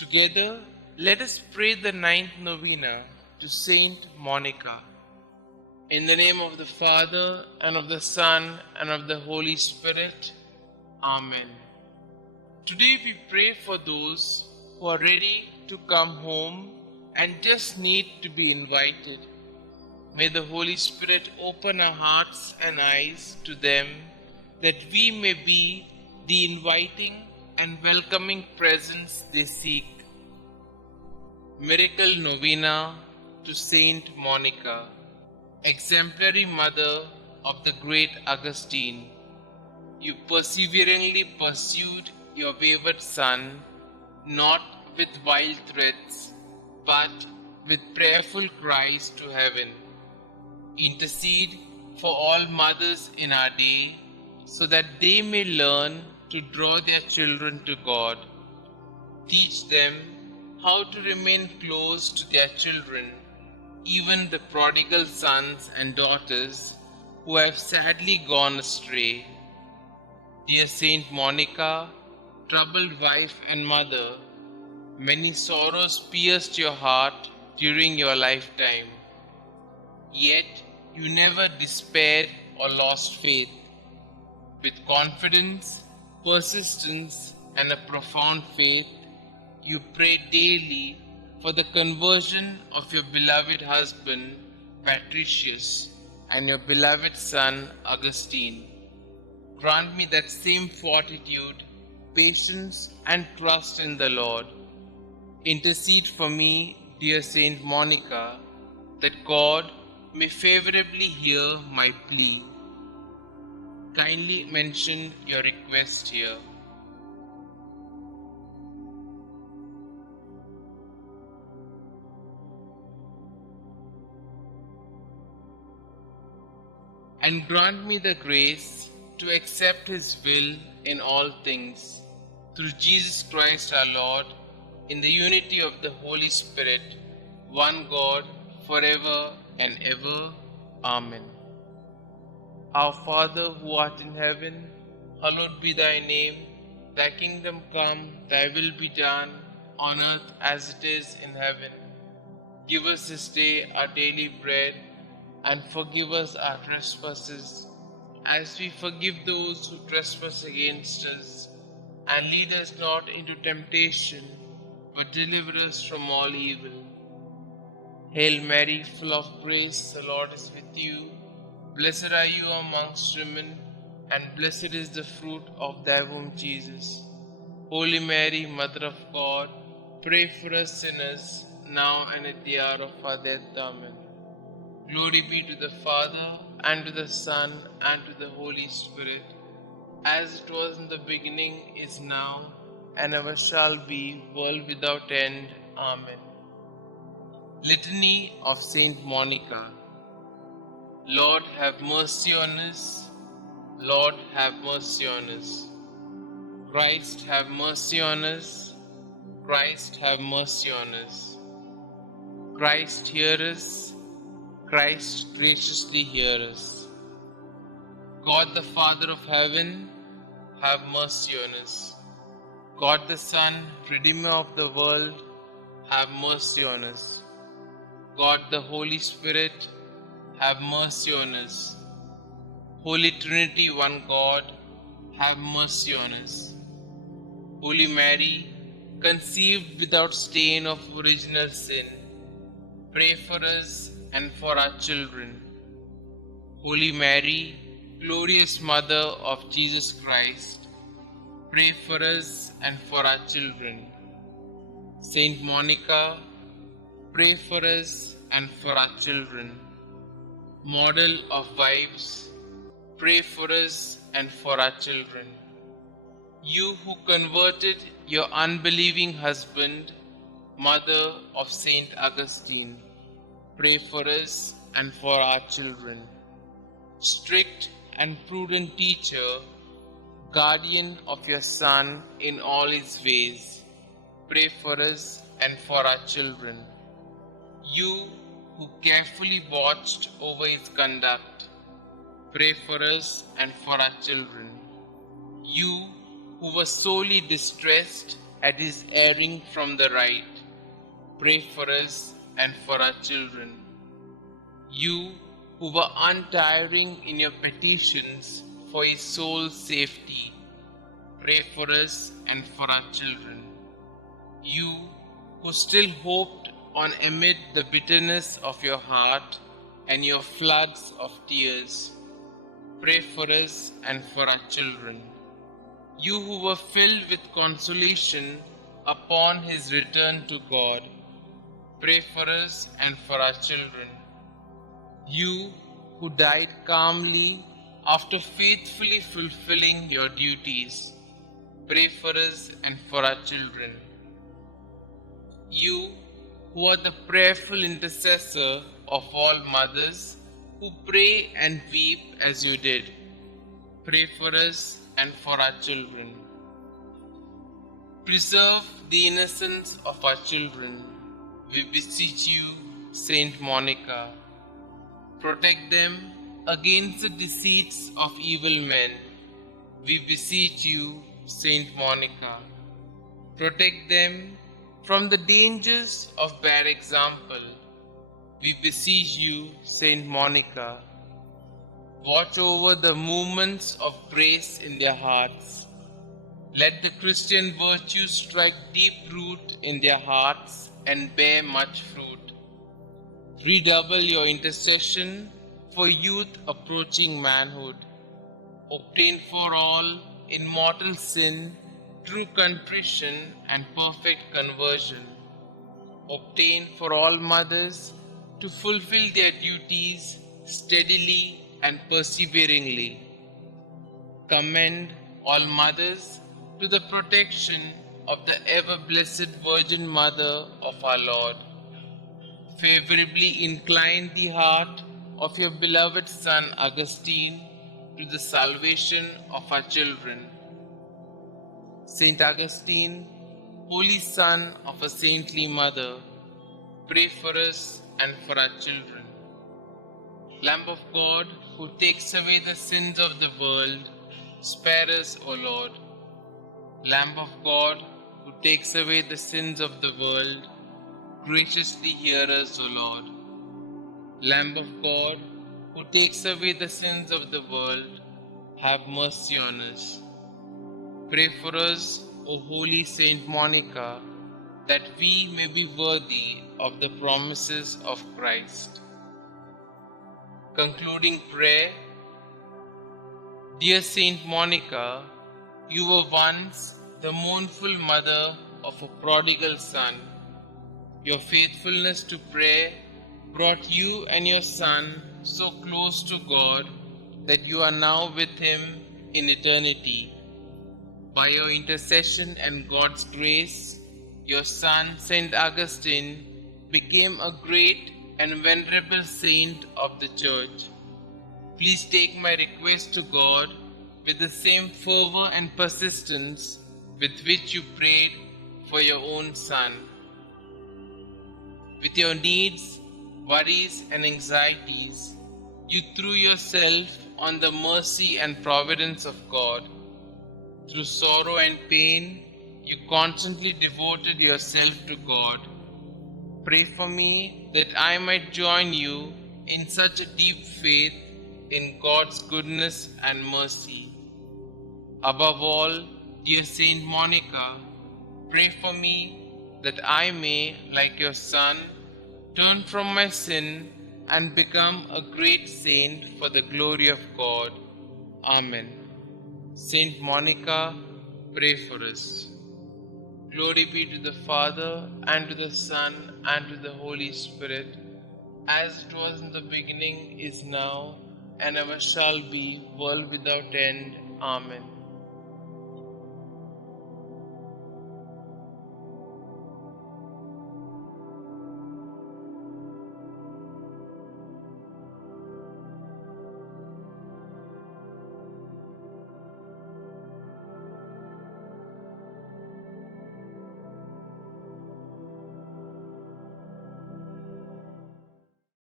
Together, let us pray the ninth novena to Saint Monica. In the name of the Father, and of the Son, and of the Holy Spirit. Amen. Today we pray for those who are ready to come home and just need to be invited. May the Holy Spirit open our hearts and eyes to them, that we may be the inviting and welcoming presence they seek. Miracle Novena to Saint Monica, exemplary mother of the great Augustine. You perseveringly pursued your wayward son, not with wild threats, but with prayerful cries to heaven. Intercede for all mothers in our day, so that they may learn to draw their children to God. Teach them how to remain close to their children, even the prodigal sons and daughters who have sadly gone astray. Dear Saint Monica, troubled wife and mother, many sorrows pierced your heart during your lifetime. Yet you never despaired or lost faith. With confidence, persistence, and a profound faith, you prayed daily for the conversion of your beloved husband, Patricius, and your beloved son, Augustine. Grant me that same fortitude, patience, and trust in the Lord. Intercede for me, dear Saint Monica, that God may favorably hear my plea. Kindly mention your request here. And grant me the grace to accept His will in all things, through Jesus Christ our Lord, in the unity of the Holy Spirit, one God, forever and ever. Amen. Our Father who art in heaven, hallowed be thy name. Thy kingdom come, thy will be done, on earth as it is in heaven. Give us this day our daily bread, and forgive us our trespasses, as we forgive those who trespass against us. And lead us not into temptation, but deliver us from all evil. Hail Mary, full of grace, the Lord is with you. Blessed are you amongst women, and blessed is the fruit of thy womb, Jesus. Holy Mary, Mother of God, pray for us sinners, now and at the hour of our death. Amen. Glory be to the Father, and to the Son, and to the Holy Spirit, as it was in the beginning, is now, and ever shall be, world without end. Amen. Litany of Saint Monica. Lord, have mercy on us. Lord, have mercy on us. Christ, have mercy on us. Christ, have mercy on us. Christ, hear us. Christ, graciously hear us. God the Father of heaven, have mercy on us. God the Son, Redeemer of the world, have mercy on us. God the Holy Spirit, have mercy on us. Holy Trinity, one God, have mercy on us. Holy Mary, conceived without stain of original sin, pray for us and for our children. Holy Mary, glorious Mother of Jesus Christ, pray for us and for our children. Saint Monica, pray for us and for our children. Model of wives, pray for us and for our children. You who converted your unbelieving husband, Mother of Saint Augustine, pray for us and for our children. Strict and prudent teacher, guardian of your Son in all his ways, pray for us and for our children. You who carefully watched over his conduct, pray for us and for our children. You who were sorely distressed at his erring from the right, pray for us and for our children. You who were untiring in your petitions for his soul's safety, pray for us and for our children. You who still hoped on amid the bitterness of your heart and your floods of tears, pray for us and for our children. You who were filled with consolation upon his return to God, pray for us and for our children. You who died calmly after faithfully fulfilling your duties, pray for us and for our children. You who are the prayerful intercessor of all mothers who pray and weep as you did, pray for us and for our children. Preserve the innocence of our children, we beseech you, Saint Monica. Protect them against the deceits of evil men, we beseech you, Saint Monica. Protect them from the dangers of bad example, we beseech you, Saint Monica. Watch over the movements of grace in their hearts. Let the Christian virtues strike deep root in their hearts and bear much fruit. Redouble your intercession for youth approaching manhood. Obtain for all in mortal sin true contrition and perfect conversion. Obtain for all mothers to fulfill their duties steadily and perseveringly. Commend all mothers to the protection of the ever-blessed Virgin Mother of our Lord. Favorably incline the heart of your beloved son Augustine to the salvation of our children. Saint Augustine, holy son of a saintly mother, pray for us and for our children. Lamb of God, who takes away the sins of the world, spare us, O Lord. Lamb of God, who takes away the sins of the world, graciously hear us, O Lord. Lamb of God, who takes away the sins of the world, have mercy on us. Pray for us, O holy Saint Monica, that we may be worthy of the promises of Christ. Concluding prayer. Dear Saint Monica, you were once the mournful mother of a prodigal son. Your faithfulness to prayer brought you and your son so close to God that you are now with him in eternity. By your intercession and God's grace, your son, Saint Augustine, became a great and venerable saint of the Church. Please take my request to God with the same fervor and persistence with which you prayed for your own son. With your needs, worries, and anxieties, you threw yourself on the mercy and providence of God. Through sorrow and pain, you constantly devoted yourself to God. Pray for me that I might join you in such a deep faith in God's goodness and mercy. Above all, dear Saint Monica, pray for me that I may, like your son, turn from my sin and become a great saint for the glory of God. Amen. Saint Monica, pray for us. Glory be to the Father, and to the Son, and to the Holy Spirit, as it was in the beginning, is now, and ever shall be, world without end. Amen.